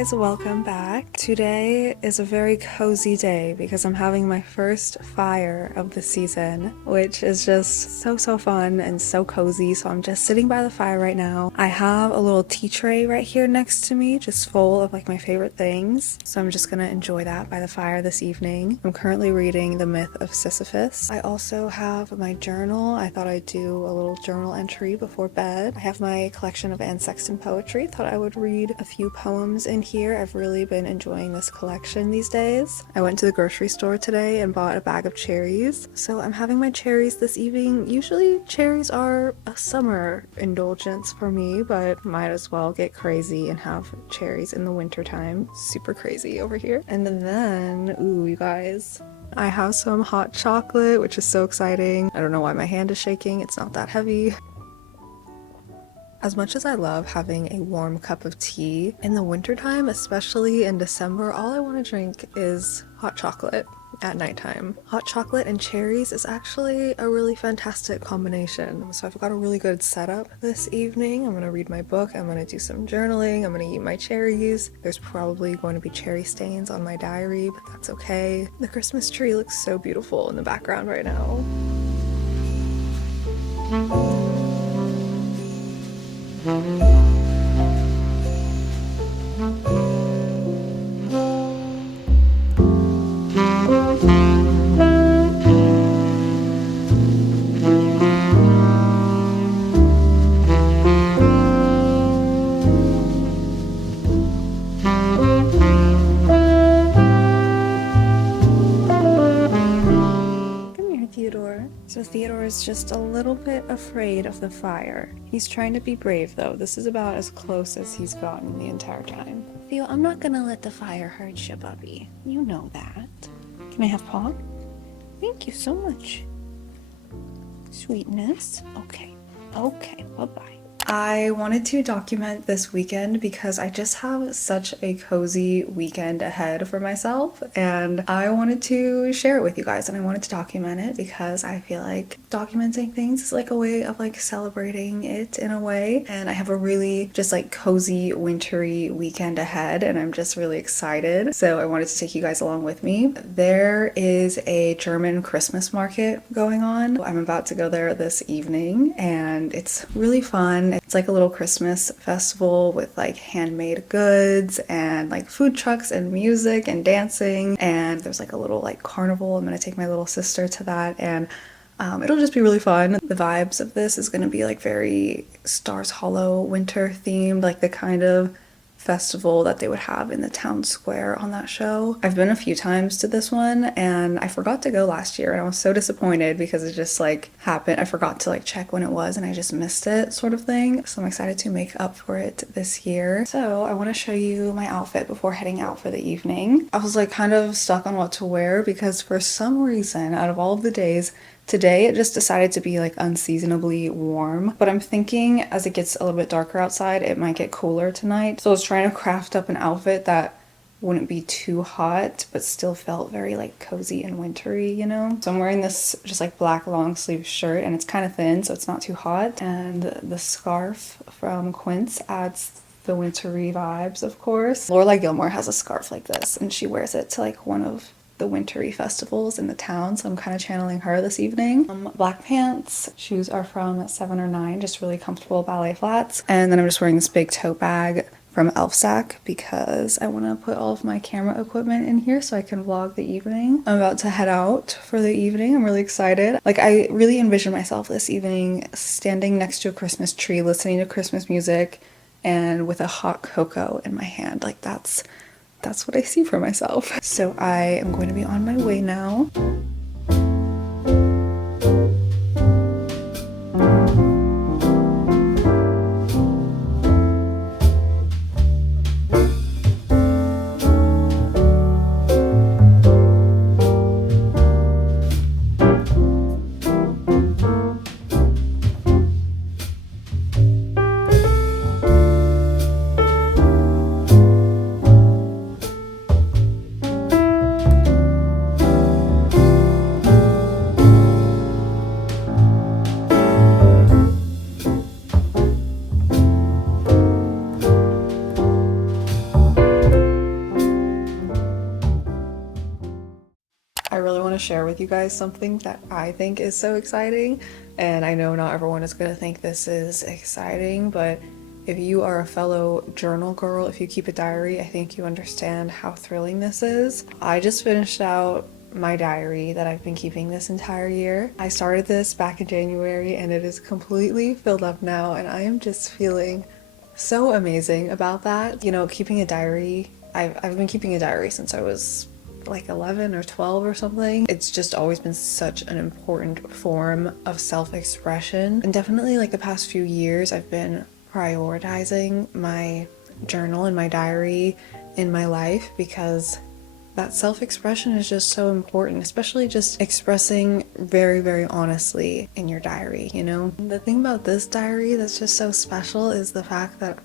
guys, welcome back. Today is a very cozy day because I'm having my first fire of the season, which is just so fun and so cozy. So I'm just sitting by the fire right now. I have a little tea tray right here next to me, just full of like my favorite things. So I'm just gonna enjoy that by the fire this evening. I'm currently reading The Myth of Sisyphus. I also have my journal. I thought I'd do a little journal entry before bed. I have my collection of Anne Sexton poetry. Thought I would read a few poems in here. I've really been enjoying this collection these days. I went to the grocery store today and bought a bag of cherries. So I'm having my cherries this evening. Usually cherries are a summer indulgence for me, but might as well get crazy and have cherries in the winter time. Super crazy over here. And then, ooh, you guys, I have some hot chocolate, which is so exciting. I don't know why my hand is shaking. It's not that heavy. As much as I love having a warm cup of tea, in the wintertime, especially in December, all I want to drink is hot chocolate at nighttime. Hot chocolate and cherries is actually a really fantastic combination. So I've got a really good setup this evening. I'm gonna read my book, I'm gonna do some journaling, I'm gonna eat my cherries. There's probably going to be cherry stains on my diary, but that's okay. The Christmas tree looks so beautiful in the background right now. So Theodore is just a little bit afraid of the fire. He's trying to be brave though. This is about as close as he's gotten the entire time. Theo, I'm not gonna let the fire hurt you, Bubby. You know that. Can I have Paw? Thank you so much. Sweetness. Okay, bye-bye. I wanted to document this weekend because I just have such a cozy weekend ahead for myself, and I wanted to share it with you guys, and I wanted to document it because I feel like documenting things is like a way of like celebrating it in a way, and I have a really just like cozy wintry weekend ahead, and I'm just really excited. So I wanted to take you guys along with me. There is a German Christmas market going on. I'm about to go there this evening, and it's really fun. It's like a little Christmas festival with like handmade goods and like food trucks and music and dancing, and there's like a little like carnival. I'm gonna take my little sister to that, and it'll just be really fun. The vibes of this is gonna be like very Stars Hollow winter themed, like the kind of festival that they would have in the town square on that show. I've been a few times to this one, and I forgot to go last year, and I was so disappointed because it just like happened. I forgot to like check when it was, and I just missed it, sort of thing. So I'm excited to make up for it this year. So I want to show you my outfit before heading out for the evening. I was like kind of stuck on what to wear because for some reason, out of all of the days, today it just decided to be like unseasonably warm, but I'm thinking as it gets a little bit darker outside, it might get cooler tonight. So I was trying to craft up an outfit that wouldn't be too hot, but still felt very like cozy and wintry, you know? So I'm wearing this just like black long sleeve shirt, and it's kind of thin, so it's not too hot. And the scarf from Quince adds the wintry vibes, of course. Lorelai Gilmore has a scarf like this, and she wears it to like one of the wintry festivals in the town, so I'm kind of channeling her this evening. Black pants. Shoes are from 7 or 9, just really comfortable ballet flats. And then I'm just wearing this big tote bag from Elfsack because I want to put all of my camera equipment in here so I can vlog the evening. I'm about to head out for the evening. I'm really excited. Like, I really envision myself this evening standing next to a Christmas tree, listening to Christmas music, and with a hot cocoa in my hand. Like, that's what I see for myself. So I am going to be on my way now. share with you guys something that I think is so exciting. And I know not everyone is going to think this is exciting, but if you are a fellow journal girl, if you keep a diary, I think you understand how thrilling this is. I just finished out my diary that I've been keeping this entire year. I started this back in January and it is completely filled up now, and I am just feeling so amazing about that. You know, keeping a diary, I've been keeping a diary since I was like 11 or 12 or something. It's just always been such an important form of self-expression, and definitely like the past few years I've been prioritizing my journal and my diary in my life because that self-expression is just so important, especially just expressing very, very honestly in your diary, you know? The thing about this diary that's just so special is the fact that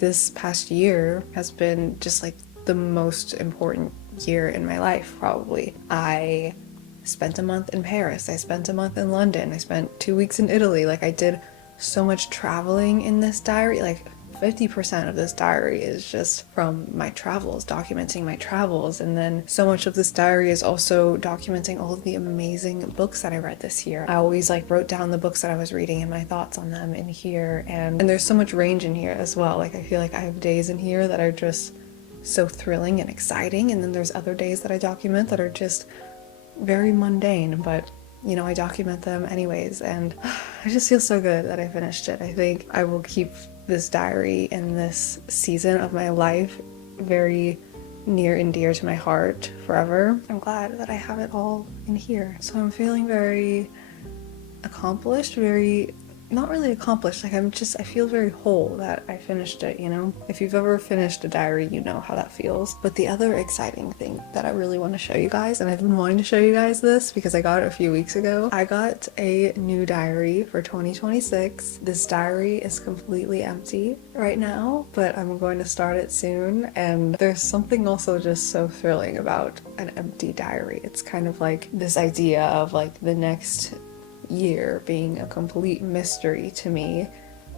this past year has been just like the most important year in my life, probably. I spent a month in Paris, I spent a month in London, I spent 2 weeks in Italy. Like, I did so much traveling in this diary. Like 50% of this diary is just from my travels, documenting my travels, and then so much of this diary is also documenting all of the amazing books that I read this year. I always like wrote down the books that I was reading and my thoughts on them in here, and there's so much range in here as well. Like, I feel like I have days in here that are just so thrilling and exciting, and then there's other days that I document that are just very mundane, but you know, I document them anyways, and I just feel so good that I finished it. I think I will keep this diary in this season of my life very near and dear to my heart forever. I'm glad that I have it all in here. So I'm feeling very accomplished, not really accomplished, like I feel very whole that I finished it, you know? If you've ever finished a diary, you know how that feels. But the other exciting thing that I really want to show you guys, and I've been wanting to show you guys this because I got it a few weeks ago, I got a new diary for 2026. This diary is completely empty right now, but I'm going to start it soon, and there's something also just so thrilling about an empty diary. It's kind of like this idea of like the next year being a complete mystery to me,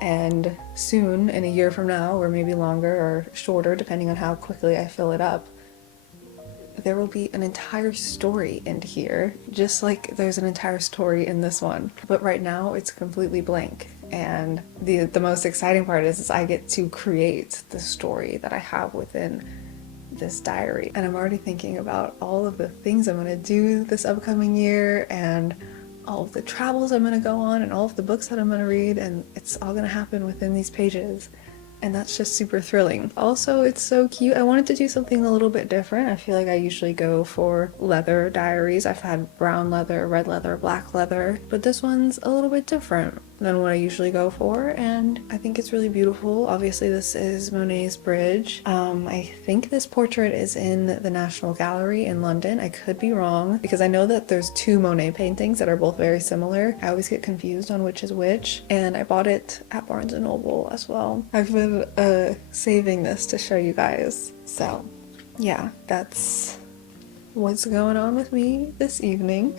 and soon, in a year from now, or maybe longer or shorter depending on how quickly I fill it up, there will be an entire story in here, just like there's an entire story in this one. But right now it's completely blank, and the most exciting part is I get to create the story that I have within this diary. And I'm already thinking about all of the things I'm going to do this upcoming year, and all of the travels I'm gonna go on, and all of the books that I'm gonna read, and it's all gonna happen within these pages. And that's just super thrilling. Also, it's so cute. I wanted to do something a little bit different. I feel like I usually go for leather diaries. I've had brown leather, red leather, black leather, but this one's a little bit different than what I usually go for, and I think it's really beautiful. Obviously, this is Monet's Bridge. I think this portrait is in the National Gallery in London. I could be wrong, because I know that there's two Monet paintings that are both very similar. I always get confused on which is which, and I bought it at Barnes & Noble as well. I've been saving this to show you guys. So yeah, that's what's going on with me this evening.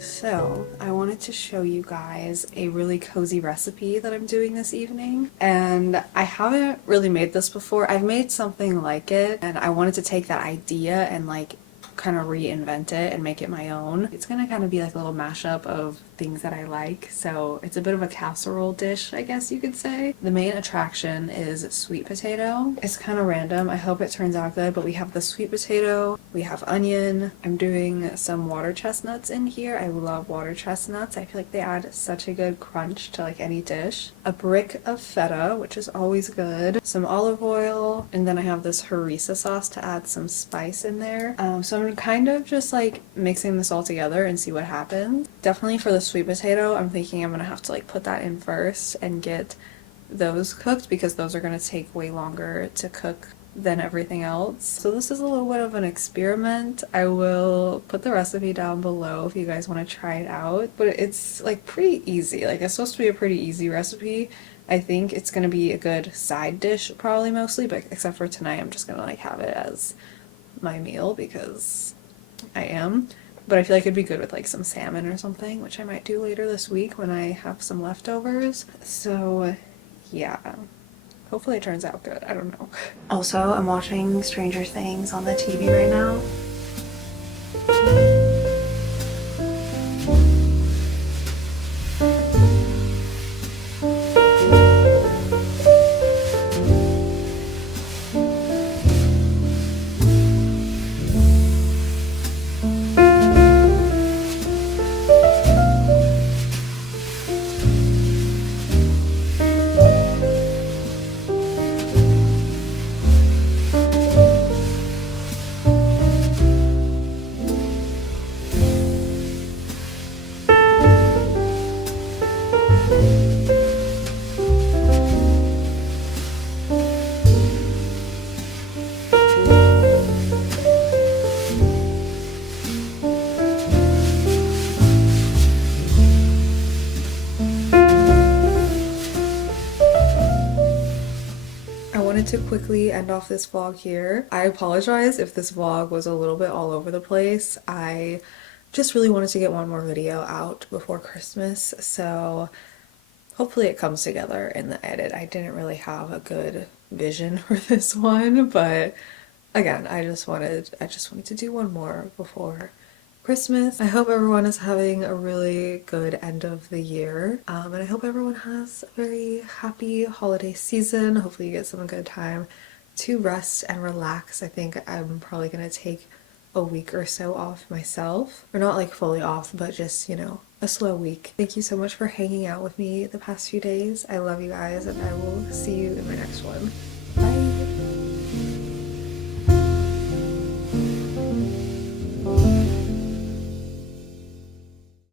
So I wanted to show you guys a really cozy recipe that I'm doing this evening, and I haven't really made this before. I've made something like it, and I wanted to take that idea and like kind of reinvent it and make it my own. It's gonna kind of be like a little mashup of things that I like. So it's a bit of a casserole dish, I guess you could say. The main attraction is sweet potato. It's kind of random. I hope it turns out good, but we have the sweet potato, we have onion. I'm doing some water chestnuts in here. I love water chestnuts. I feel like they add such a good crunch to like any dish. A brick of feta, which is always good. Some olive oil, and then I have this harissa sauce to add some spice in there. So I'm kind of just like mixing this all together and see what happens. Definitely for the sweet potato, I'm thinking I'm gonna have to like put that in first and get those cooked because those are gonna take way longer to cook than everything else. So this is a little bit of an experiment. I will put the recipe down below if you guys want to try it out. But it's like pretty easy. Like it's supposed to be a pretty easy recipe. I think it's gonna be a good side dish probably mostly, but except for tonight I'm just gonna like have it as my meal because I am. But I feel like it'd be good with like some salmon or something, which I might do later this week when I have some leftovers. So yeah. Hopefully it turns out good. I don't know. Also, I'm watching Stranger Things on the TV right now. To quickly end off this vlog here. I apologize if this vlog was a little bit all over the place. I just really wanted to get one more video out before Christmas, so hopefully it comes together in the edit. I didn't really have a good vision for this one, but again, I just wanted to do one more before Christmas. I hope everyone is having a really good end of the year, and I hope everyone has a very happy holiday season. Hopefully you get some good time to rest and relax. I think I'm probably gonna take a week or so off myself, or not like fully off, but just, you know, a slow week. Thank you so much for hanging out with me the past few days. I love you guys, and I will see you in my next one. Bye!